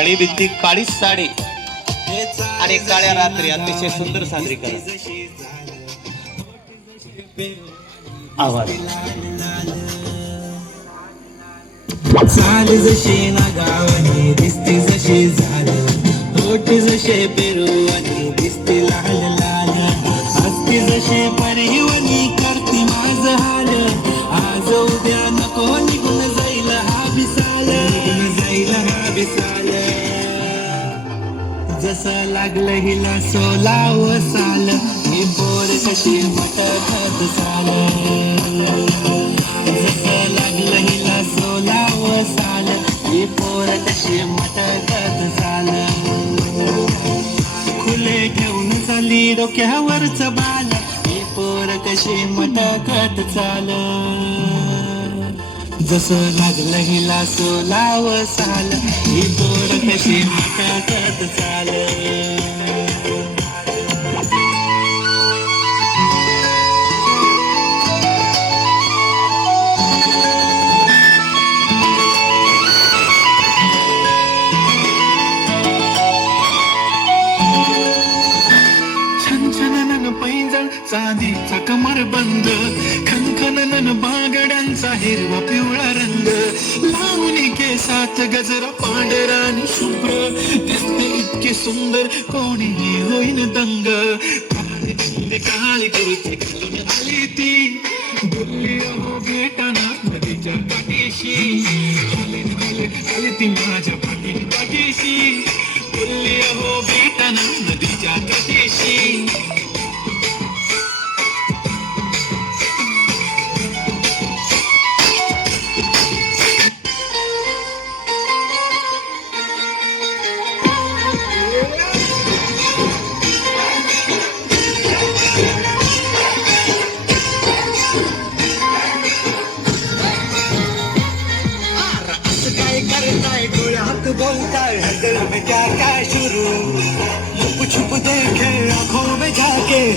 काळी भिंती काळी साडी. आणि काळ्या रात्री अतिशय सुंदर साजरी करा. आवाज. चाल जशी ना गावानी दिसते जशी झालं. होट जसे पेरू आणि दिसते लाल लाल. हसते जसे परिवनी करते माझ हाल. आज उद्या जसं लागलं हिला सोलाव साल. हे बोर कशी मटकत चाल जसं लागलं हिला सोलाव साल. हे पोर कशी मटकत चाल खुले घेऊन चाली डोक्यावरच बाल. हे पोर कशी मटकत चाल जसं लागलं हिला सोलाव साल. ही पोर कशी मटकत चाल छनछनन पैंजण चांदीचा कमर बंद. खनखनन बागड्यांचा हिरवा पिवळा रंग. लावणी केसात गजरा पांढरा आणि शुभ्र. दिसते इतके सुंदर कोणी होईन दंग. काळी कुंदे कुर्ती घालून आली ती. बोलली अहो भेटाना नदीच्या काठीशी. आली आली आले ती माझ्या पाठी पाठीशी. बोलली अहो भेटाना नदीच्या काठीशी.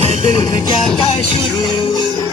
है दिल में क्या क्या शुरू।